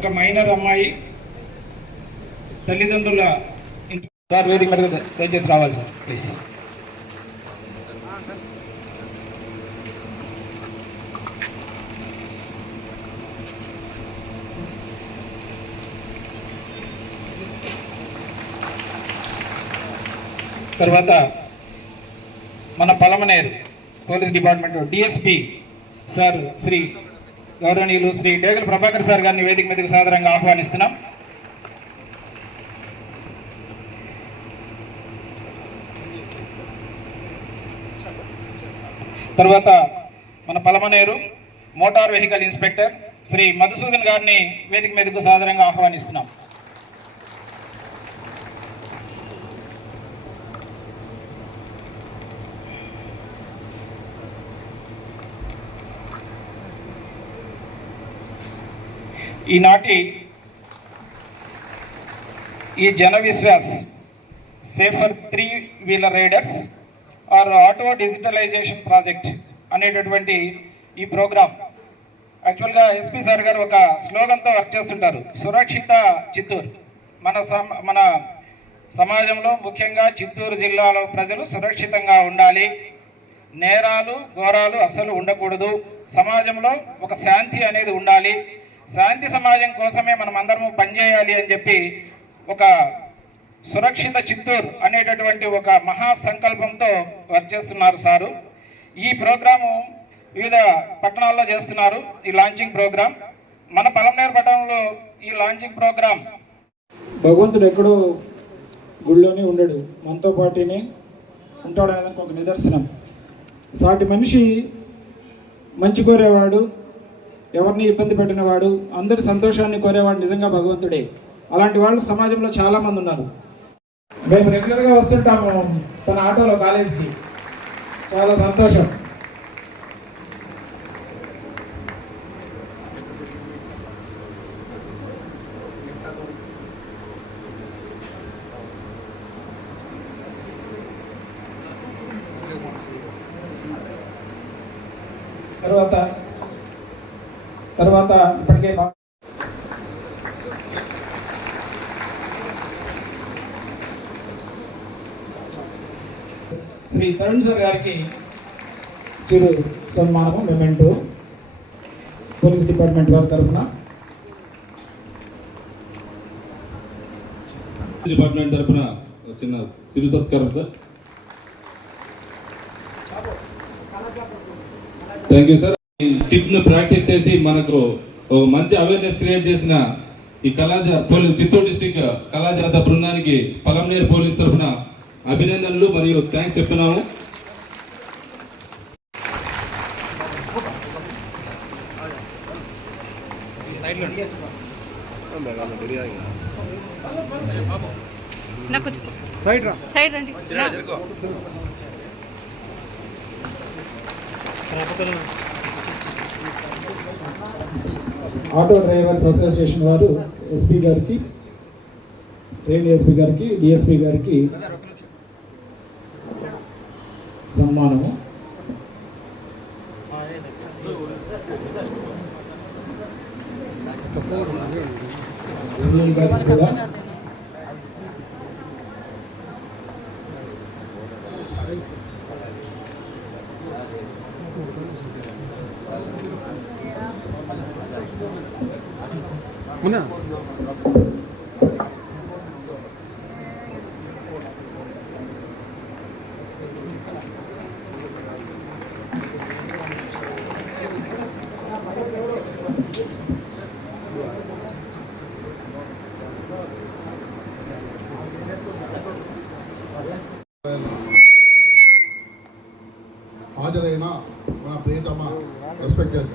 ఒక మైనర్ అమ్మాయి తల్లిదండ్రుల సార్ వేదిక మీద దయచేసి రావాలి సార్ ప్లీజ్. తర్వాత మన Palamaner police department DSP sir Shri గౌరవనీయులు శ్రీ డేగల ప్రభాకర్ సార్ గారిని వేదిక మీదకి సాదరంగా ఆహ్వానిస్తున్నాం. తర్వాత మన Palamaner motor vehicle inspector Shri Madhusudan గారిని వేదిక మీదకు సాదరంగా ఆహ్వానిస్తున్నాం. ఈనాటి ఈ Jana Vishwas safer 3 wheeler riders or auto digitalisation project అనేటటువంటి ఈ ప్రోగ్రామ్ యాక్చువల్గా ఎస్పీ సార్ గారు ఒక స్లోగన్తో వర్క్ చేస్తుంటారు, సురక్షిత చిత్తూరు. మన సమాజంలో ముఖ్యంగా చిత్తూరు జిల్లాలో ప్రజలు సురక్షితంగా ఉండాలి, నేరాలు ఘోరాలు అస్సలు ఉండకూడదు, సమాజంలో ఒక శాంతి అనేది ఉండాలి, శాంతి సమాజం కోసమే మనం అందరము పనిచేయాలి అని చెప్పి ఒక సురక్షిత చిత్తూరు అనేటటువంటి ఒక మహా సంకల్పంతో వర్క్ చేస్తున్నారు సారు. ఈ ప్రోగ్రాము వివిధ పట్టణాల్లో చేస్తున్నారు. ఈ లాంచింగ్ ప్రోగ్రామ్ మన పలమనేరు పట్టణంలో ఈ లాంచింగ్ ప్రోగ్రామ్. భగవంతుడు ఎక్కడో గుళ్ళోనే ఉండడు, మనతో పాటునే ఉంటాడు అనేది ఒక నిదర్శనం. సాటి మనిషి మంచి కోరేవాడు, ఎవరిని ఇబ్బంది పెట్టినవాడు, అందరి సంతోషాన్ని కోరేవాడు నిజంగా భగవంతుడే. అలాంటి వాళ్ళు సమాజంలో చాలామంది ఉన్నారు. మేము రెగ్యులర్గా వస్తుంటాము తన ఆటోలో కాలేజీకి, చాలా సంతోషం. తర్వాత ఇప్పటికే శ్రీ తరుణ్ సార్ గారికి చిరు సన్మానము మెమెంటో పోలీస్ డిపార్ట్మెంట్ వారి తరఫున డిపార్ట్మెంట్ తరఫున చిన్న చిరు సత్కారం సార్. Thank you sir. ఈ స్కిట్ ను ప్రాక్టీస్ చేసి మనకు మంచి అవేర్నెస్ క్రియేట్ చేసిన ఈ చిత్తూరు డిస్ట్రిక్ట్ కళాజాత బృందానికి పలమనేరు పోలీస్ తరఫున అభినందనలు మరియు థ్యాంక్స్ చెప్తున్నాము. ఆటో డ్రైవర్స్ అసోసియేషన్ వారు ఎస్పీ గారికి, రైల్వే ఎస్పీ గారికి, డిఎస్పీ గారికి సన్మానము. కూడా హాజరైన మన ప్రియతమ రెస్పెక్టెడ్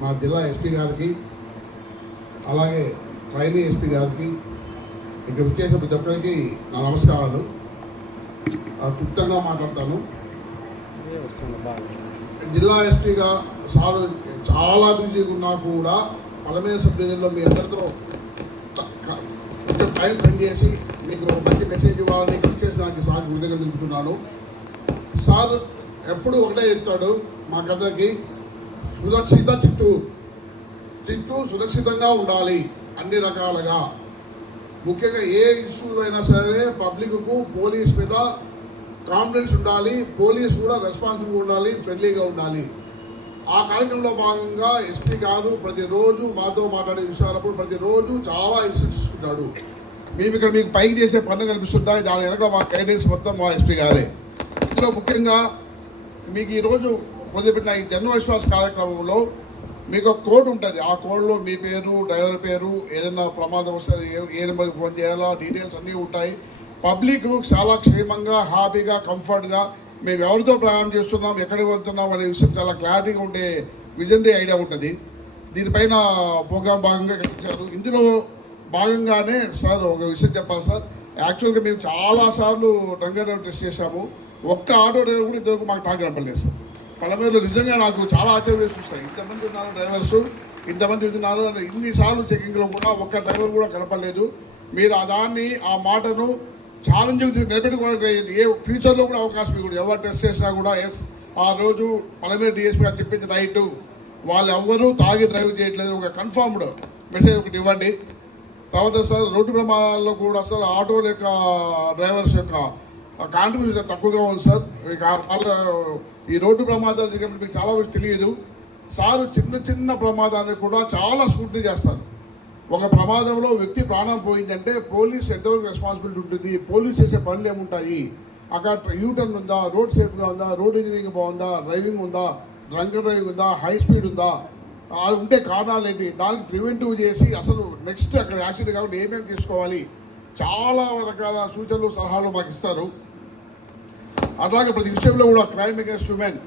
మా జిల్లా ఎస్పీ గారికి, అలాగే రైల్వే ఎస్పీ గారికి, ఇక్కడ వచ్చేసిన ప్రతి ఒక్కరికి నా నమస్కారాలు. క్లుప్తంగా మాట్లాడతాను. జిల్లా ఎస్పీగా సార్ చాలా బిజీగా ఉన్నా కూడా పలమనేరు సబ్ డివిజన్లో మీ అందరితో కొంచెం టైం స్పెండ్ చేసి మీకు మంచి మెసేజ్ ఇవ్వాలని క్లిక్ చేసినానికి సార్ కృతజ్ఞతలు తెలుపుతున్నాను. సార్ ఎప్పుడు ఒకటే చెప్తాడు మాకందరికి, సురక్షిత చిత్తూరు సురక్షితంగా ఉండాలి. అన్ని రకాలుగా ముఖ్యంగా ఏ ఇష్యూ అయినా సరే పబ్లిక్కు పోలీస్ మీద కాన్ఫిడెన్స్ ఉండాలి, పోలీస్ కూడా రెస్పాన్సిబుల్గా ఉండాలి, ఫ్రెండ్లీగా ఉండాలి. ఆ కార్యక్రమంలో భాగంగా ఎస్పీ గారు ప్రతిరోజు మాతో మాట్లాడే విషయాలప్పుడు ప్రతిరోజు చాలా ఇన్స్ట్రక్షన్స్ ఇస్తున్నాడు. మేము ఇక్కడ మీకు పైకి చేసే పనులు కనిపిస్తుందా, దాని వెనక మా గైడెన్స్ మొత్తం మా ఎస్పీ గారే. ఇందులో ముఖ్యంగా మీకు ఈరోజు మొదలుపెట్టిన ఈ జన విశ్వాస కార్యక్రమంలో మీకు ఒక కోడ్ ఉంటుంది. ఆ కోడ్లో మీ పేరు, డ్రైవర్ పేరు, ఏదైనా ప్రమాదం వస్తే ఏ నెంబర్కి ఫోన్ చేయాలా, డీటెయిల్స్ అన్నీ ఉంటాయి. పబ్లిక్ చాలా క్షేమంగా, హ్యాపీగా, కంఫర్ట్గా మేము ఎవరితో ప్రయాణం చేస్తున్నాం, ఎక్కడికి వెళ్తున్నాం అనే విషయం చాలా క్లారిటీగా ఉండే విజనరీ ఐడియా ఉంటుంది. దీనిపైన ప్రోగ్రాం భాగంగా కల్పించారు. ఇందులో భాగంగానే సార్ ఒక విషయం చెప్పాలి సార్. యాక్చువల్గా మేము చాలాసార్లు డ్రంక్ అండ్ డ్రైవ్ టెస్ట్ చేశాము. ఒక్క ఆటో డ్రైవర్ కూడా ఇంతవరకు మాకు తాగి కనపడలేదు సార్. పలమేరులో నిజంగా నాకు చాలా ఆశ్చర్యం చూస్తాయి. ఇంతమంది ఉన్నారు డ్రైవర్స్, ఇంతమంది ఉన్నారు, ఇన్నిసార్లు చెకింగ్లో కూడా ఒక్క డ్రైవర్ కూడా కనపడలేదు. మీరు దాన్ని ఆ మాటను ఛాలెంజ్ నిలబెట్టుకోవడానికి ఏ ఫ్యూచర్లో కూడా అవకాశం కూడా ఎవరు టెస్ట్ చేసినా కూడా ఎస్ ఆ రోజు పలమేరు డిఎస్పీ గారు చెప్పింది రైట్, వాళ్ళు ఎవ్వరూ తాగి డ్రైవ్ చేయట్లేదు, ఒక కన్ఫర్మ్డ్ మెసేజ్ ఒకటి ఇవ్వండి. తర్వాత సార్ రోడ్డు ప్రమాదాల్లో కూడా సార్ ఆటోల యొక్క డ్రైవర్స్ యొక్క కాంట్రిబ్యూషన్ తక్కువగా ఉంది సార్. ఈ రోడ్డు ప్రమాదాలు జరిగినప్పుడు మీకు చాలా వరకు తెలియదు సార్. చిన్న చిన్న ప్రమాదాన్ని కూడా చాలా స్కూటీ చేస్తారు. ఒక ప్రమాదంలో వ్యక్తి ప్రాణం పోయిందంటే పోలీస్ ఎంతవరకు రెస్పాన్సిబిలిటీ ఉంటుంది, పోలీస్ చేసే పనులు ఏముంటాయి, అక్కడ యూటర్న్ ఉందా, రోడ్ సేఫ్గా ఉందా, రోడ్ ఇంజనీరింగ్ బాగుందా, డ్రైవింగ్ ఉందా, డ్రంక్ డ్రైవింగ్ ఉందా, హై స్పీడ్ ఉందా, అది ఉంటే కారణాలు ఏంటి, దానికి ప్రివెంటివ్ చేసి అసలు నెక్స్ట్ అక్కడ యాక్సిడెంట్ కాబట్టి ఏమేమి తీసుకోవాలి, చాలా రకాల సూచనలు సలహాలు మాకు ఇస్తారు. అట్లాగే ప్రతి విషయంలో కూడా క్రైమ్ అగేన్స్ట్ ఉమెన్,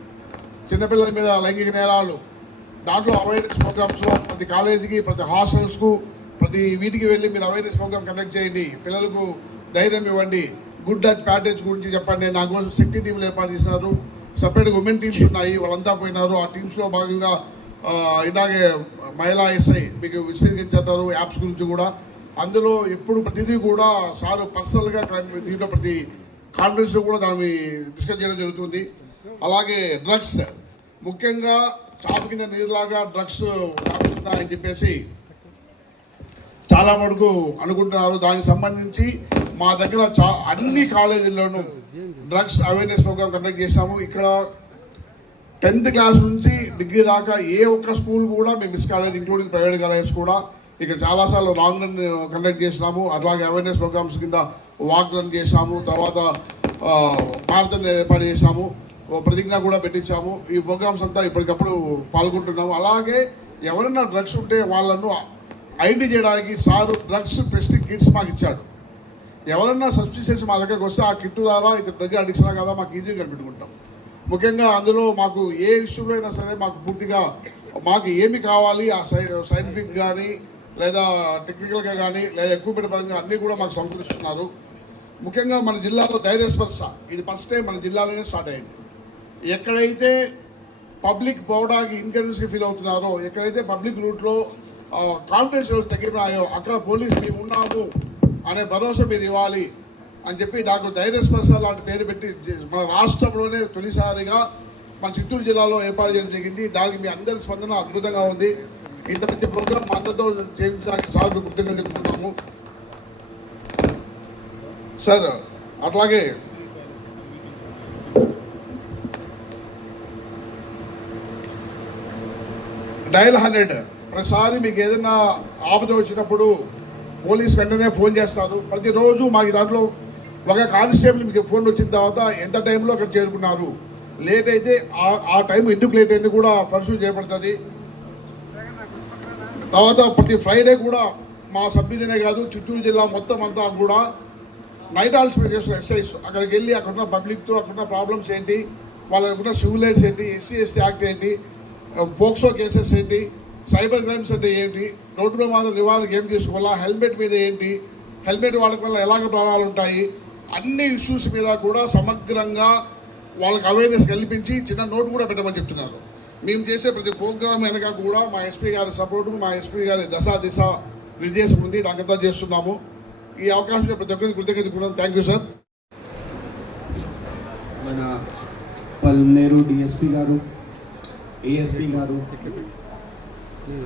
చిన్నపిల్లల మీద లైంగిక నేరాలు, దాంట్లో అవేర్నెస్ ప్రోగ్రామ్స్లో ప్రతి కాలేజీకి, ప్రతి హాస్టల్స్కు, ప్రతి వీటికి వెళ్ళి మీరు అవేర్నెస్ ప్రోగ్రామ్ కండక్ట్ చేయండి, పిల్లలకు ధైర్యం ఇవ్వండి, గుడ్ టచ్ ప్యాటేజ్ గురించి చెప్పండి. దానికోసం శక్తి టీంలు ఏర్పాటు చేసినారు, సపరేట్గా ఉమెన్ టీమ్స్ ఉన్నాయి, వాళ్ళంతా పోయినారు. ఆ టీమ్స్లో భాగంగా ఇలాగే మహిళా ఎస్ఐ మీకు విశ్లేషించారు యాప్స్ గురించి కూడా. అందులో ఎప్పుడు ప్రతిదీ కూడా సార్ పర్సనల్గా దీంట్లో ప్రతి కాన్ఫరెన్స్లో కూడా దాన్ని డిస్కస్ చేయడం జరుగుతుంది. అలాగే డ్రగ్స్, ముఖ్యంగా చాపు కింద నీరులాగా డ్రగ్స్ రాస్తున్నాయని చెప్పేసి చాలా మటుకు అనుకుంటున్నారు. దానికి సంబంధించి మా దగ్గర అన్ని కాలేజీల్లోనూ డ్రగ్స్ అవేర్నెస్ ప్రోగ్రామ్ కండక్ట్ చేశాము. ఇక్కడ 10th క్లాస్ నుంచి డిగ్రీ దాకా ఏ ఒక్క స్కూల్ కూడా మేము మిస్ కాలేదు, ఇంక్లూడింగ్ ప్రైవేట్ కాలేజెస్ కూడా. ఇక్కడ చాలాసార్లు లాంగ్ రన్ కండక్ట్ చేసినాము. అట్లాగే అవేర్నెస్ ప్రోగ్రామ్స్ కింద వాక్ రన్ చేసినాము, తర్వాత మారథాన్ ఏర్పాటు చేసినాము, ప్రతిజ్ఞ కూడా పెట్టించాము. ఈ ప్రోగ్రామ్స్ అంతా ఇప్పటికప్పుడు పాల్గొంటున్నాము. అలాగే ఎవరైనా డ్రగ్స్ ఉంటే వాళ్ళను ఐడెంటిఫై చేయడానికి సారు డ్రగ్స్ టెస్టింగ్ కిట్స్ మాకు ఇచ్చాడు. ఎవరన్నా సబ్స్టిట్యూషన్స్ మా దగ్గరకు వస్తే ఆ కిట్ ద్వారా ఇతని దగ్గర అడిక్షన్ కదా మాకు ఈజీగా కనిపెట్టుకుంటాం. ముఖ్యంగా అందులో మాకు ఏ విషయంలో అయినా సరే మాకు పూర్తిగా మాకు ఏమి కావాలి ఆ సైంటిఫిక్ కానీ లేదా టెక్నికల్గా కానీ లేదా ఎక్విప్మెంట్ పరంగా అన్నీ కూడా మాకు సమకూరుస్తున్నారు. ముఖ్యంగా మన జిల్లాలో ధైర్యస్పర్శ ఇది ఫస్ట్ టైం మన జిల్లాలోనే స్టార్ట్ అయింది. ఎక్కడైతే పబ్లిక్ పోవడానికి ఇన్కన్వీనియన్స్ ఫీల్ అవుతున్నారో, ఎక్కడైతే పబ్లిక్ రూట్లో కాన్ఫిడెన్స్ లెవెల్స్ తగ్గిపోయాయో అక్కడ పోలీస్ మేము ఉన్నాము అనే భరోసా మీరు ఇవ్వాలి అని చెప్పి డాక్టర్ ధైర్యస్పర్శ లాంటి పేరు పెట్టి మన రాష్ట్రంలోనే తొలిసారిగా మన చిత్తూరు జిల్లాలో ఏర్పాటు చేయడం జరిగింది. దానికి మీ అందరి స్పందన అద్భుతంగా ఉంది. ఇంత మంచి ప్రోగ్రాం మా అందరితో చేయించడానికి చాలా కృతజ్ఞతలు తెలుపుతున్నాము సార్. అట్లాగే డయల్ 100 ప్రతిసారి మీకు ఏదైనా ఆపద వచ్చినప్పుడు పోలీస్ వెంటనే ఫోన్ చేస్తారు. ప్రతిరోజు మాకు దాంట్లో ఒక కానిస్టేబుల్ మీకు ఫోన్ వచ్చిన తర్వాత ఎంత టైంలో అక్కడ చేరుకున్నారు, లేట్ అయితే ఆ టైం ఎందుకు లేట్ అయింది కూడా పర్సూ చేయబడుతుంది. తర్వాత ప్రతి ఫ్రైడే కూడా మా సబ్ డివిజనే కాదు చిత్తూరు జిల్లా మొత్తం అంతా కూడా నైట్ ఆల్స్మెంట్ చేస్తున్న ఎస్ఐస్ అక్కడికి వెళ్ళి అక్కడున్న పబ్లిక్తో అక్కడున్న ప్రాబ్లమ్స్ ఏంటి, వాళ్ళకున్న సివిల్ రైట్స్ ఏంటి, SC ST యాక్ట్ ఏంటి, పోక్సో కేసెస్ ఏంటి, సైబర్ క్రైమ్స్ అంటే ఏంటి, రోడ్డు ప్రమాదం నివారణకు ఏం తీసుకోవాలా, హెల్మెట్ మీద ఏంటి, హెల్మెట్ వాడకం వల్ల ఎలాగ ప్రాణాలు ఉంటాయి, అన్ని ఇష్యూస్ మీద కూడా సమగ్రంగా వాళ్ళకి అవేర్నెస్ కల్పించి చిన్న నోట్ కూడా పెట్టమని చెప్తున్నారు. మేము చేసే ప్రతి ప్రోగ్రామ్ వెనక కూడా మా ఎస్పీ గారి సపోర్టు, మా ఎస్పీ గారి దిశ నిర్దేశం ఉంది. దానికంతా చేస్తున్నాము. ఈ అవకాశం ప్రతి ఒక్కరికి కృతజ్ఞతలు. Thank you sir. మన పల్మనేరు DSP గారు, ASP గారు,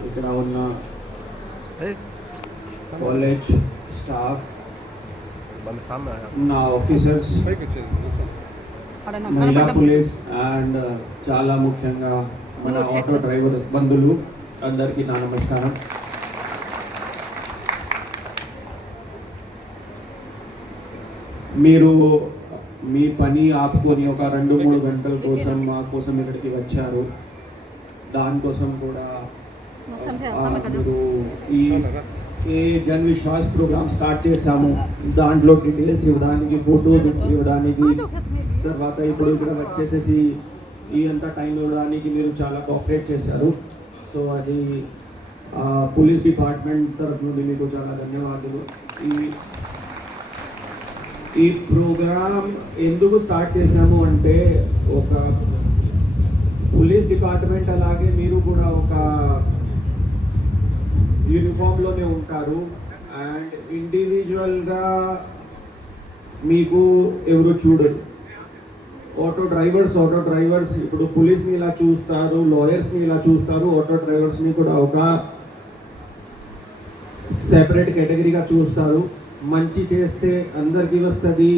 ఇక్కడ ఉన్న कॉलेज स्टाफ నా ఆఫీసర్స్ మహిళా పోలీస్ అండ్ చాలా ముఖ్యంగా మన ఆటో డ్రైవర్ బంధువులు అందరికీ నా నమస్కారం. మీరు మీ పని ఆపుకొని ఒక 2-3 గంటల కోసం మా కోసం ఇక్కడికి వచ్చారు. దానికోసం కూడా మీరు ఈ జన్ విశ్వాస్ ప్రోగ్రామ్ స్టార్ట్ చేశాము. దాంట్లో డీటెయిల్స్ ఇవ్వడానికి, ఫోటోలు ఇవ్వడానికి, తర్వాత ఇప్పుడు ఇక్కడ వచ్చేసేసి ఈ అంతా టైం ఇవ్వడానికి మీరు చాలా కోఆపరేట్ చేశారు. సో అది పోలీస్ డిపార్ట్మెంట్ తరఫు నుండి మీకు చాలా ధన్యవాదాలు. ఈ ప్రోగ్రామ్ ఎందుకు స్టార్ట్ చేశాము అంటే, ఒక పోలీస్ డిపార్ట్మెంట్ అలాగే మీరు కూడా ఒక యూనిఫామ్లోనే ఉంటారు అండ్ ఇండివిజువల్గా మీకు ఎవరు చూడరు. ఆటో డ్రైవర్స్ ఇప్పుడు పోలీస్ని ఇలా చూస్తారు, లాయర్స్ని ఇలా చూస్తారు, ఆటో డ్రైవర్స్ని కూడా ఒక సెపరేట్ కేటగిరీగా చూస్తారు. మంచి చేస్తే అందరికీ వస్తుంది,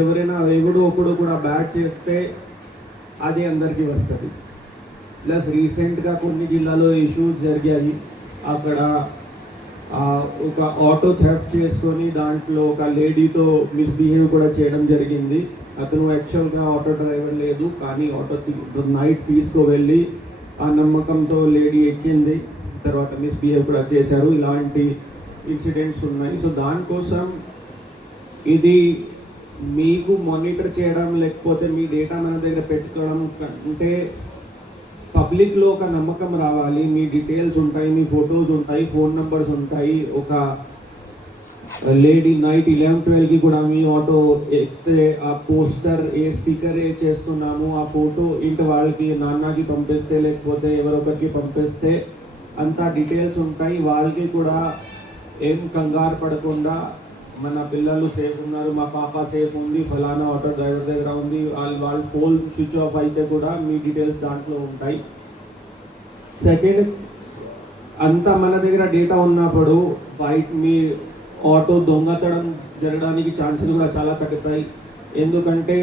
ఎవడో ఒకడు కూడా బ్యాడ్ చేస్తే అది అందరికీ వస్తుంది. ప్లస్ రీసెంట్గా కొన్ని జిల్లాలో ఇష్యూస్ జరిగాయి. అక్కడ ఒక ఆటో థెఫ్ట్ చేసుకొని దాంట్లో ఒక లేడీతో మిస్బిహేవ్ కూడా చేయడం జరిగింది. అతను యాక్చువల్గా ఆటో డ్రైవర్ లేదు, కానీ ఆటో నైట్ తీసుకువెళ్ళి ఆ నమ్మకంతో లేడీ ఎక్కింది, తర్వాత మిస్బిహేవ్ కూడా చేశారు. ఇలాంటి ఇన్సిడెంట్స్ ఉన్నాయి. సో దానికోసం ఇది మీకు మానిటర్ చేయడం, లేకపోతే మీ డేటా మన దగ్గర పెట్టుకోవడం అంటే పబ్లిక్లో ఒక నమ్మకం రావాలి. మీ డీటెయిల్స్ ఉంటాయి, మీ ఫొటోస్ ఉంటాయి, ఫోన్ నెంబర్స్ ఉంటాయి. ఒక లేడీ నైట్ 11-12కి కూడా మీ ఆటో ఎక్కితే ఆ పోస్టర్, ఏ స్టిక్కర్ ఏ చేస్తున్నాము, ఆ ఫోటో ఇంటి వాళ్ళకి, నాన్నకి పంపిస్తే లేకపోతే ఎవరొకరికి పంపిస్తే అంతా డీటెయిల్స్ ఉంటాయి. వాళ్ళకి కూడా ఏం కంగారు పడకుండా మన పిల్లలు సేఫ్ ఉన్నారు, మా పాప సేఫ్ ఉంది, ఫలానా ఆటో డ్రైవర్ దగ్గర ఉంది, వాళ్ళ ఫోన్ స్విచ్ ఆఫ్ అయితే కూడా మీ డీటెయిల్స్ దాంట్లో ఉంటాయి. సెకండ్, అంతా మన దగ్గర డేటా ఉన్నప్పుడు బయట మీ ఆటో దొంగతనం జరగడానికి ఛాన్సెస్ కూడా చాలా తగ్గుతాయి. ఎందుకంటే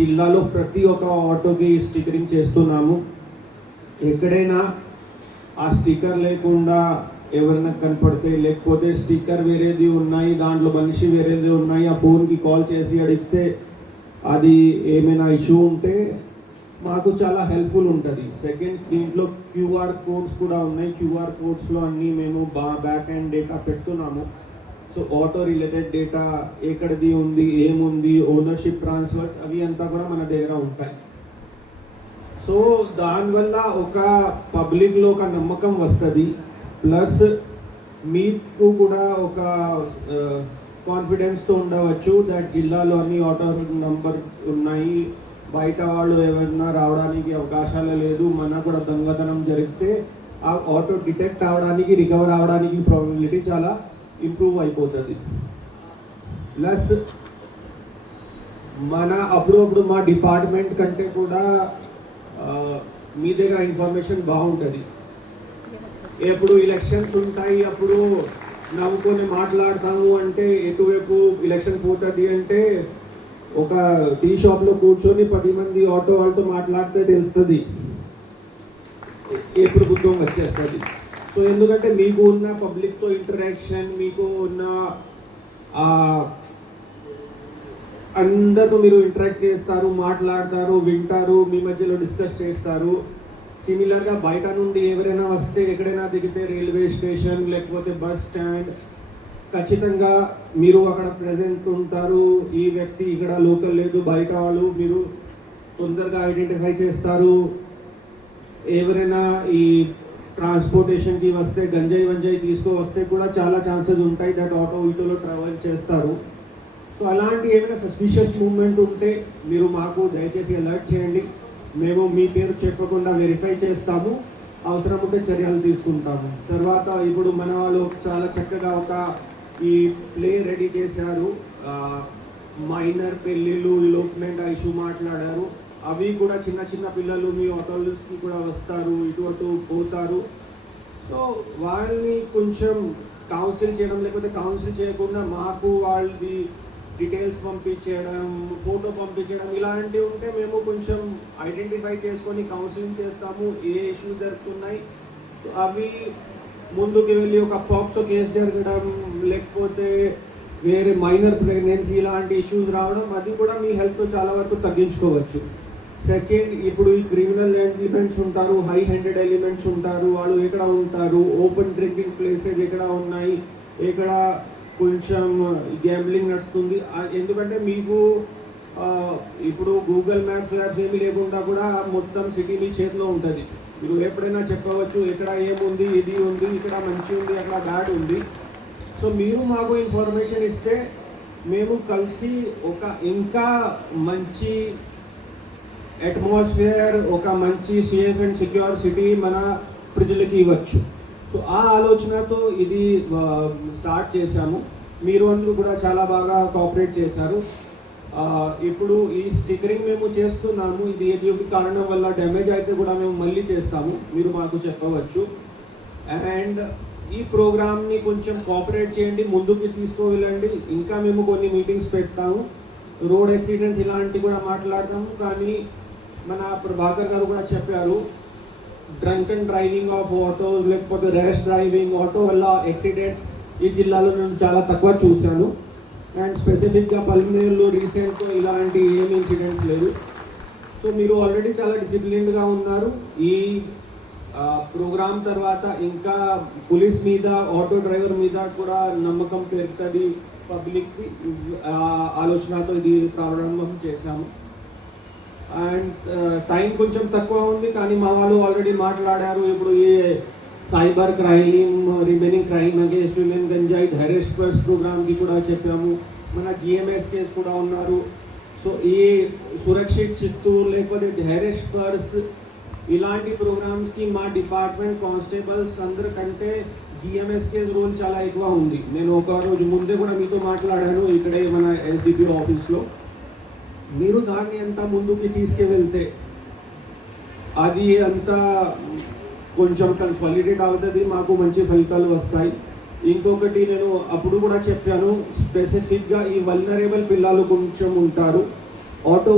జిల్లాలో ప్రతి ఒక్క ఆటోకి స్టిక్కరింగ్ చేస్తున్నాము. ఎక్కడైనా ఆ స్టిక్కర్ లేకుండా ఎవరైనా కనపడితే, లేకపోతే స్టిక్కర్ వేరేది ఉన్నాయి, దాంట్లో మనిషి వేరేది ఉన్నాయి, ఆ ఫోన్కి కాల్ చేసి అడిగితే అది ఏమైనా ఇష్యూ ఉంటే మాకు చాలా హెల్ప్ఫుల్ ఉంటుంది. సెకండ్, దీంట్లో QR కోడ్స్ కూడా ఉన్నాయి. QR కోడ్స్లో అన్నీ మేము బ్యాక్ అండ్ డేటా పెడుతున్నాము. సో ఆటో రిలేటెడ్ డేటా ఎక్కడిది ఉంది, ఏముంది, ఓనర్షిప్ ట్రాన్స్ఫర్స్ అవి అంతా కూడా మన దగ్గర ఉంటాయి. సో దానివల్ల ఒక పబ్లిక్లో ఒక నమ్మకం వస్తుంది. ప్లస్ మీకు కూడా ఒక కాన్ఫిడెన్స్తో ఉండవచ్చు దట్ జిల్లాలో అన్ని ఆటో నంబర్ ఉన్నాయి, బయట వాళ్ళు ఎవరైనా రావడానికి అవకాశాలే లేదు. మనకు కూడా దొంగతనం జరిగితే ఆ ఆటో డిటెక్ట్ అవడానికి, రికవర్ అవడానికి ప్రాబిలిటీ చాలా ఇంప్రూవ్ అయిపోతుంది. ప్లస్ అప్పుడప్పుడు మా డిపార్ట్మెంట్ కంటే కూడా మీ దగ్గర ఇన్ఫర్మేషన్ బాగుంటుంది. ఎప్పుడు ఎలక్షన్స్ ఉంటాయి, అప్పుడు నవ్వుకొని మాట్లాడతాము అంటే ఎటువైపు ఎలక్షన్ పోతుంది అంటే ఒక టీ షాప్లో కూర్చొని 10 మంది ఆటో వాళ్ళతో మాట్లాడితే తెలుస్తుంది, ఎప్పుడు బుద్ధం వచ్చేస్తుంది. సో ఎందుకంటే మీకు ఉన్న పబ్లిక్తో ఇంటరాక్షన్, మీకు ఉన్న అందరితో మీరు ఇంటరాక్ట్ చేస్తారు, మాట్లాడతారు, వింటారు, మీ మధ్యలో డిస్కస్ చేస్తారు. సిమిలర్గా బయట నుండి ఎవరైనా వస్తే, ఎక్కడైనా దిగితే రైల్వే స్టేషన్ లేకపోతే బస్ స్టాండ్, ఖచ్చితంగా మీరు అక్కడ ప్రెజెంట్ ఉంటారు. ఈ వ్యక్తి ఇక్కడ లోకల్ లేదు, బయట వాళ్ళు, మీరు తొందరగా ఐడెంటిఫై చేస్తారు. ఎవరైనా ఈ ట్రాన్స్పోర్టేషన్కి వస్తే, గంజాయి తీసుకువస్తే కూడా చాలా ఛాన్సెస్ ఉంటాయి దట్ ఆటో ఇటోలో ట్రావెల్ చేస్తారు. సో అలాంటి ఏమైనా సస్పిషియస్ మూవ్మెంట్ ఉంటే మీరు మాకు దయచేసి అలర్ట్ చేయండి. మేము మీ పేరు చెప్పకుండా వెరిఫై చేస్తాము, అవసరం ఉంటే చర్యలు తీసుకుంటాము. తర్వాత ఇప్పుడు మన వాళ్ళు చాలా చక్కగా ఒక ఈ ప్లే రెడీ చేశారు, మైనర్ పెళ్ళిళ్ళు, ఎలోప్మెంట్ ఇష్యూ మాట్లాడారు. అవి కూడా చిన్న పిల్లలు మీ ఆటోలకి కూడా వస్తారు, ఇటు పోతారు. సో వాళ్ళని కొంచెం కౌన్సిల్ చేయడం లేకపోతే కౌన్సిల్ చేయకుండా మాకు వాళ్ళది డీటెయిల్స్ పంపించడం, ఫోటో పంపించడం ఇలాంటివి ఉంటే మేము కొంచెం ఐడెంటిఫై చేసుకొని కౌన్సిలింగ్ చేస్తాము, ఏ ఇష్యూ జరుగుతున్నాయి. సో అవి ముందుకు వెళ్ళి ఒక పాక్సో కేసు జరగడం లేకపోతే వేరే మైనర్ ప్రెగ్నెన్సీ ఇలాంటి ఇష్యూస్ రావడం, అది కూడా మీ హెల్త్ చాలా వరకు తగ్గించుకోవచ్చు. సెకండ్, ఇప్పుడు ఈ క్రిమినల్ ఎలిమెంట్స్ ఉంటారు, హై హ్యాండెడ్ ఎలిమెంట్స్ ఉంటారు, వాళ్ళు ఎక్కడ ఉంటారు, ఓపెన్ డ్రింకింగ్ ప్లేసెస్ ఎక్కడ ఉన్నాయి, ఎక్కడ కొంచెం గ్యాంబ్లింగ్ నడుస్తుంది. ఎందుకంటే మీకు ఇప్పుడు గూగుల్ మ్యాప్స్ ఏమీ లేకుండా కూడా మొత్తం సిటీ మీ చేతిలో ఉంటుంది. మీరు ఎప్పుడైనా చెప్పవచ్చు ఎక్కడ ఏముంది, ఇది ఉంది, ఇక్కడ మంచి ఉంది, అక్కడ బ్యాడ్ ఉంది. సో మీరు మాకు ఇన్ఫర్మేషన్ ఇస్తే మేము కలిసి ఒక ఇంకా మంచి అట్మాస్ఫియర్, ఒక మంచి సేఫ్ అండ్ సెక్యూర్ సిటీ మన ప్రజలకి ఇవ్వచ్చు. సో ఆ ఆలోచనతో ఇది స్టార్ట్ చేశాము. మీరు అందరూ కూడా చాలా బాగా కోఆపరేట్ చేశారు. ఇప్పుడు ఈ స్టిక్కరింగ్ మేము చేస్తున్నాము, ఇది ఏది కారణం వల్ల డ్యామేజ్ అయితే కూడా మేము మళ్ళీ చేస్తాము, మీరు మాకు చెప్పవచ్చు. అండ్ ఈ ప్రోగ్రామ్ని కొంచెం కోఆపరేట్ చేయండి, ముందుకు తీసుకువెళ్ళండి. ఇంకా మేము కొన్ని మీటింగ్స్ పెడతాము, రోడ్ యాక్సిడెంట్స్ ఇలాంటివి కూడా మాట్లాడతాము. కానీ మన ప్రభాకర్ గారు కూడా చెప్పారు, drunk and driving of auto లేకపోతే ర్యాష్ డ్రైవింగ్ ఆటో వల్ల యాక్సిడెంట్స్ ఈ జిల్లాలో నేను చాలా తక్కువ చూశాను. అండ్ స్పెసిఫిక్గా పల్మనేరులో రీసెంట్గా ఇలాంటి ఏం ఇన్సిడెంట్స్ లేదు. సో మీరు ఆల్రెడీ చాలా డిసిప్లిన్డ్గా ఉన్నారు. ఈ ప్రోగ్రామ్ తర్వాత ఇంకా పోలీస్ మీద, ఆటో డ్రైవర్ మీద కూడా నమ్మకం పెరుగుతుంది పబ్లిక్కి. ఆలోచనతో ఇది ప్రారంభం చేశాము. అండ్ టైం కొంచెం తక్కువ ఉంది, కానీ మా వాళ్ళు ఆల్రెడీ మాట్లాడారు. ఇప్పుడు ఈ cyber crime, remaining crime against women, గంజాయి, ధైర్యస్ పర్స్ ప్రోగ్రామ్కి కూడా చెప్పాము. మన జిఎంఎస్ కేసు కూడా ఉన్నారు. సో ఈ సురక్షిత్ చిత్తూరు లేకపోతే ధైర్యస్ పర్స్ ఇలాంటి ప్రోగ్రామ్స్కి మా డిపార్ట్మెంట్ కానిస్టేబుల్స్ అందరికంటే జిఎంఎస్ కేసు రోల్ చాలా ఎక్కువ ఉంది. నేను ఒక రోజు ముందే కూడా మీతో మాట్లాడాను ఇక్కడే మన ఎస్డిపిఓ ఆఫీస్లో. మీరు దాన్ని అంతా ముందుకి తీసుకువెళ్తే అది అంతా కొంచెం కన్సాలిడేట్ అవుతుంది, మాకు మంచి ఫలితాలు వస్తాయి. ఇంకొకటి నేను అప్పుడు కూడా చెప్పాను, స్పెసిఫిక్గా ఈ వల్నరేబుల్ పిల్లలు కొంచెం ఉంటారు, ఆటో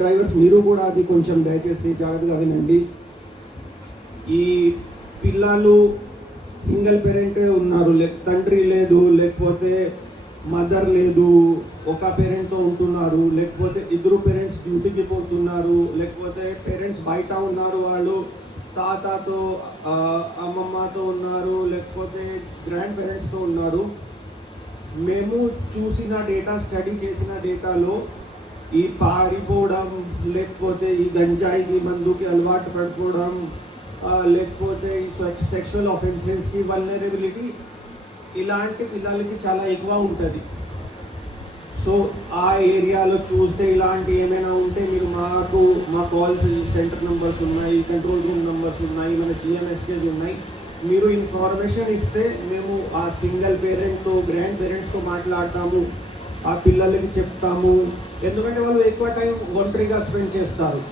డ్రైవర్స్ మీరు కూడా అది కొంచెం దయచేసి జాగ్రత్తగా వినండి. ఈ పిల్లలు సింగిల్ పేరెంటే ఉన్నారు, తండ్రి లేదు, లేకపోతే మదర్ లేదు, ఒక పేరెంట్తో ఉంటున్నారు, లేకపోతే ఇద్దరు పేరెంట్స్ డ్యూటీకి పోతున్నారు, లేకపోతే పేరెంట్స్ బయట ఉన్నారు, వాళ్ళు తాతతో అమ్మమ్మతో ఉన్నారు, లేకపోతే గ్రాండ్ పేరెంట్స్తో ఉన్నారు. మేము చూసిన డేటా, స్టడీ చేసిన డేటాలో ఈ పారిపోవడం, లేకపోతే ఈ గంజాయికి మందుకి అలవాటు పడిపోవడం, లేకపోతే ఈ సెక్షువల్ ఆఫెన్సెస్కి వల్నరబిలిటీ ఇలాంటి పిల్లలకి చాలా ఎక్కువ ఉంటుంది. సో ఆ ఏరియాలో చూస్తే ఇలాంటి ఏమైనా ఉంటే మీరు మాకు, మా కాల్ సెంటర్ నెంబర్స్ ఉన్నాయి, కంట్రోల్ రూమ్ నెంబర్స్ ఉన్నాయి, మన జిఎంఎస్కేస్ ఉన్నాయి. మీరు ఇన్ఫర్మేషన్ ఇస్తే మేము ఆ సింగిల్ పేరెంట్తో, గ్రాండ్ పేరెంట్స్తో మాట్లాడతాము, ఆ పిల్లలకి చెప్తాము. ఎందుకంటే వాళ్ళు ఎక్కువ టైం ఒంటరిగా స్పెండ్ చేస్తారు.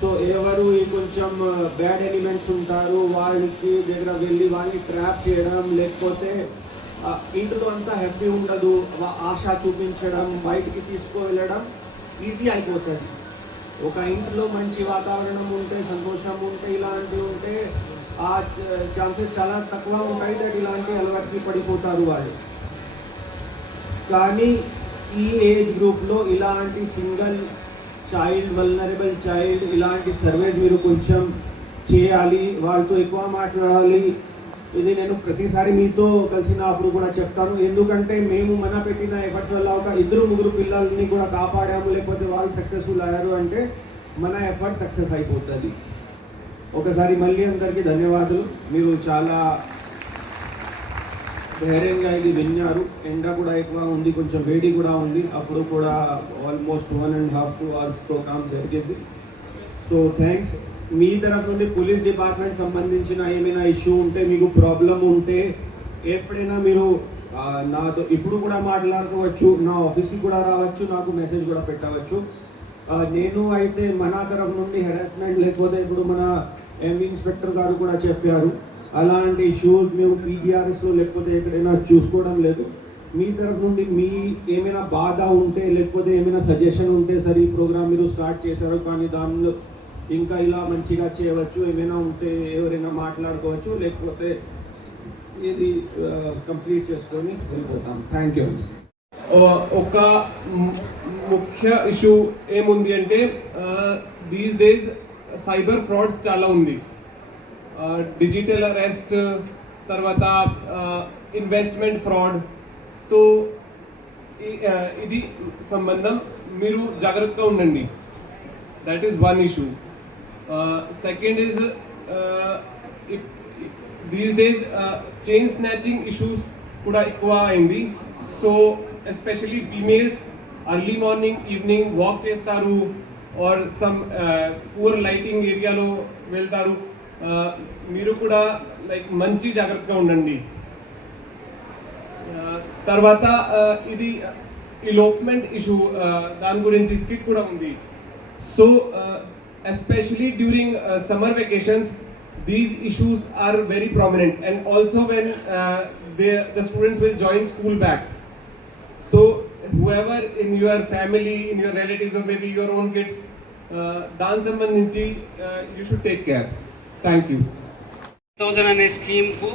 సో ఎవరు కొంచెం బ్యాడ్ ఎలిమెంట్స్ ఉంటారు, వాళ్ళకి దగ్గర వెళ్ళి వాళ్ళని ట్రాప్ చేయడం, లేకపోతే ఇంట్లో అంతా హ్యాపీ ఉండదు, ఆశ చూపించడం, బయటికి తీసుకువెళ్ళడం ఈజీ అయిపోతుంది. ఒక ఇంట్లో మంచి వాతావరణం ఉంటే, సంతోషం ఉంటే, ఇలాంటివి ఉంటే ఆ ఛాన్సెస్ చాలా తక్కువ ఉంటాయి దట్ ఇలాంటి అలవాటుకి పడిపోతారు వాళ్ళు. కానీ ఈ ఏజ్ గ్రూప్లో ఇలాంటి సింగిల్ చైల్డ్, వల్నరబుల్ చైల్డ్ ఇలాంటి సర్వేస్ మీరు కొంచెం చేయాలి, వాళ్ళతో ఎక్కువ మాట్లాడాలి. ఇది నేను ప్రతిసారి మీతో కలిసినప్పుడు కూడా చెప్తాను. ఎందుకంటే మేము మన పెట్టిన ఎఫర్ట్స్ వల్ల ఒక 2-3 పిల్లల్ని కూడా కాపాడాము, లేకపోతే వాళ్ళు సక్సెస్ఫుల్ అయ్యారు అంటే మన ఎఫర్ట్ సక్సెస్ అయిపోతుంది. ఒకసారి మళ్ళీ అందరికీ ధన్యవాదాలు. మీరు చాలా ధైర్యంగా ఇది విన్నారు. ఎండ కూడా ఎక్కువ ఉంది, కొంచెం వేడి కూడా ఉంది. అప్పుడు కూడా ఆల్మోస్ట్ 1.5 to 2 hours ప్రోగ్రామ్ జరిగింది. So thanks. మీ తరఫు నుండి పోలీస్ డిపార్ట్మెంట్ సంబంధించిన ఏమైనా ఇష్యూ ఉంటే, మీకు ప్రాబ్లం ఉంటే ఎప్పుడైనా మీరు నాతో ఇప్పుడు కూడా మాట్లాడుకోవచ్చు, నా ఆఫీస్కి కూడా రావచ్చు, నాకు మెసేజ్ కూడా పెట్టవచ్చు. నేను అయితే మన తరఫు నుండి హెరాస్మెంట్ లేకపోతే ఇప్పుడు మన ఎంవి ఇన్స్పెక్టర్ గారు కూడా చెప్పారు, అలాంటి ఇష్యూస్ మేము పీజీఆర్ఎస్లో లేకపోతే ఎక్కడైనా చూసుకోవడం లేదు. మీ తరఫు నుండి మీ ఏమైనా బాధ ఉంటే లేకపోతే ఏమైనా సజెషన్ ఉంటే సార్ ఈ ప్రోగ్రామ్ మీరు స్టార్ట్ చేశారు కానీ దానిలో ఇంకా ఇలా మంచిగా చేయవచ్చు ఏమైనా ఉంటే ఎవరైనా మాట్లాడుకోవచ్చు, లేకపోతే ఇది కంప్లీట్ చేసుకొని వెళ్ళిపోతాం. Thank you. ఒక ముఖ్య ఇష్యూ ఏముంది అంటే దీస్ డేస్ సైబర్ ఫ్రాడ్స్ చాలా ఉంది. డిజిటల్ అరెస్ట్, తర్వాత ఇన్వెస్ట్మెంట్ ఫ్రాడ్. తో ఇది సంబంధం మీరు జాగ్రత్తగా ఉండండి. That is one issue. Second is these days chain snatching issues కూడా ఎక్కువ అయింది. So especially females early morning evening walk చేస్తారు ఆర్ సమ్ పూర్ లైటింగ్ ఏరియాలో వెళ్తారు. మీరు కూడా లైక్ మంచి జాగ్రత్తగా ఉండండి. తర్వాత ఇది ఎలోప్మెంట్ ఇష్యూ, దాని గురించి స్కిట్ కూడా ఉంది. So especially during summer vacations these issues are very prominent, and also when the students will join school back. So whoever in your family, in your relatives, or maybe your own kids, dan sambandhinchi you should take care. Thank you. 1000 అనే స్కీమ్కు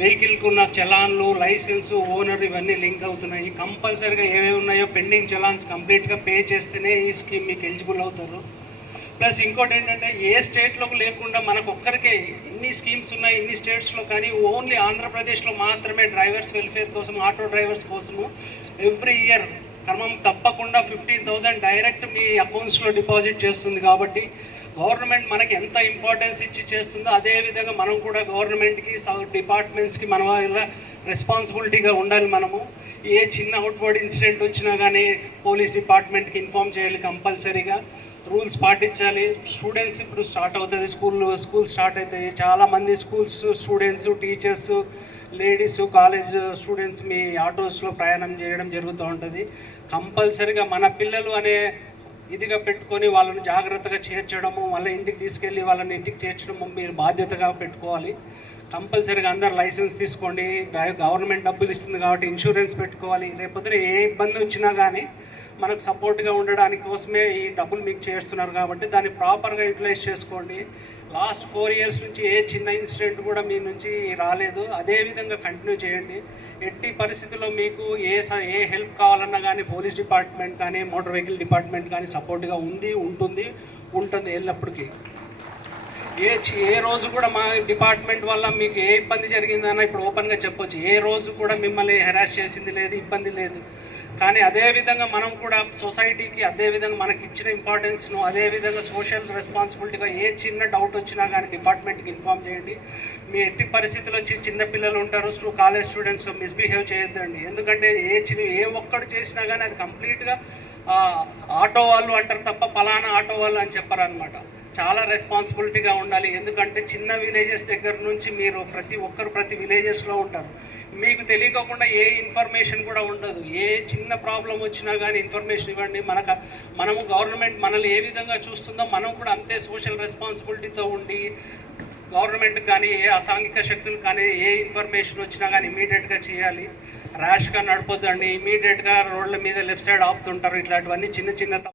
వెహికల్కు ఉన్న చలాన్లు, licence, owner ఇవన్నీ link అవుతున్నాయి. కంపల్సరీగా ఏమేమి ఉన్నాయో pending challans కంప్లీట్గా pay చేస్తేనే ఈ స్కీమ్ మీకు ఎలిజిబుల్ అవుతారు. ప్లస్ ఇంకోటి ఏంటంటే ఏ స్టేట్లోకి లేకుండా మనకు ఒక్కరికే ఇన్ని స్కీమ్స్ ఉన్నాయి ఇన్ని స్టేట్స్లో, కానీ ఓన్లీ ఆంధ్రప్రదేశ్లో మాత్రమే డ్రైవర్స్ వెల్ఫేర్ కోసం, ఆటో డ్రైవర్స్ కోసము ఎవ్రీ ఇయర్ క్రమం తప్పకుండా 15,000 డైరెక్ట్ మీ అకౌంట్స్లో డిపాజిట్ చేస్తుంది. కాబట్టి గవర్నమెంట్ మనకి ఎంత ఇంపార్టెన్స్ ఇచ్చి చేస్తుందో అదేవిధంగా మనం కూడా గవర్నమెంట్కి, డిపార్ట్మెంట్స్కి మన వల్ల రెస్పాన్సిబిలిటీగా ఉండాలి. మనము ఏ చిన్న అవుట్వర్డ్ ఇన్సిడెంట్ వచ్చినా కానీ పోలీస్ డిపార్ట్మెంట్కి ఇన్ఫామ్ చేయాలి, కంపల్సరీగా రూల్స్ పాటించాలి. స్టూడెంట్స్ ఇప్పుడు స్టార్ట్ అవుతుంది, స్కూల్ స్టార్ట్ అవుతాయి. చాలామంది students, teachers, ladies, college students మీ ఆటోస్లో ప్రయాణం చేయడం జరుగుతూ ఉంటుంది. కంపల్సరీగా మన పిల్లలు అనే ఇదిగా పెట్టుకొని వాళ్ళని జాగ్రత్తగా చేర్చడము, వాళ్ళ ఇంటికి తీసుకెళ్ళి వాళ్ళని ఇంటికి చేర్చడము మీరు బాధ్యతగా పెట్టుకోవాలి. కంపల్సరీగా అందరు లైసెన్స్ తీసుకోండి. గవర్నమెంట్ డబ్బులు ఇస్తుంది కాబట్టి ఇన్సూరెన్స్ పెట్టుకోవాలి. లేకపోతే ఏ ఇబ్బంది వచ్చినా కానీ మనకు సపోర్ట్గా ఉండడానికి కోసమే ఈ డబ్బులు మీకు చేస్తున్నారు కాబట్టి దాన్ని ప్రాపర్గా యూటిలైజ్ చేసుకోండి. లాస్ట్ 4 years నుంచి ఏ చిన్న ఇన్సిడెంట్ కూడా మీ నుంచి రాలేదు. అదేవిధంగా కంటిన్యూ చేయండి. ఎట్టి పరిస్థితుల్లో మీకు ఏ హెల్ప్ కావాలన్నా కానీ పోలీస్ డిపార్ట్మెంట్ కానీ, మోటార్ వెహికల్ డిపార్ట్మెంట్ కానీ సపోర్ట్గా ఉంటుంది ఎల్లప్పటికీ. ఏ రోజు కూడా మా డిపార్ట్మెంట్ వల్ల మీకు ఏ ఇబ్బంది జరిగిందన్న ఇప్పుడు ఓపెన్గా చెప్పొచ్చు. ఏ రోజు కూడా మిమ్మల్ని హెరాస్ చేసింది లేదు, ఇబ్బంది లేదు. కానీ అదేవిధంగా మనం కూడా సొసైటీకి అదేవిధంగా మనకి ఇచ్చిన ఇంపార్టెన్స్ను అదేవిధంగా సోషల్ రెస్పాన్సిబిలిటీగా ఏ చిన్న డౌట్ వచ్చినా కానీ డిపార్ట్మెంట్కి ఇన్ఫామ్ చేయండి. మీ ఎట్టి పరిస్థితుల్లో చిన్న పిల్లలు ఉంటారు, కాలేజ్ స్టూడెంట్స్ మిస్బిహేవ్ చేయొద్దండి. ఎందుకంటే ఏ ఒక్కడు చేసినా కానీ అది కంప్లీట్గా ఆటో వాళ్ళు అంటారు తప్ప పలానా ఆటో వాళ్ళు అని చెప్పారనమాట. చాలా రెస్పాన్సిబిలిటీగా ఉండాలి. ఎందుకంటే చిన్న విలేజెస్ దగ్గర నుంచి మీరు ప్రతి విలేజెస్లో ఉంటారు. మీకు తెలియకుండా ఏ ఇన్ఫర్మేషన్ కూడా ఉండదు. ఏ చిన్న ప్రాబ్లం వచ్చినా కానీ ఇన్ఫర్మేషన్ ఇవ్వండి. మనము గవర్నమెంట్ మనల్ని ఏ విధంగా చూస్తుందో మనం కూడా అంతే సోషల్ రెస్పాన్సిబిలిటీతో ఉండి గవర్నమెంట్ కానీ ఏ అసాంఘిక శక్తులు కానీ ఏ ఇన్ఫర్మేషన్ వచ్చినా కానీ ఇమీడియట్గా చేయాలి. ర్యాష్గా నడపొద్దండి. ఇమీడియట్గా రోడ్ల మీద లెఫ్ట్ సైడ్ ఆపుతుంటారు. ఇట్లాంటివన్నీ చిన్న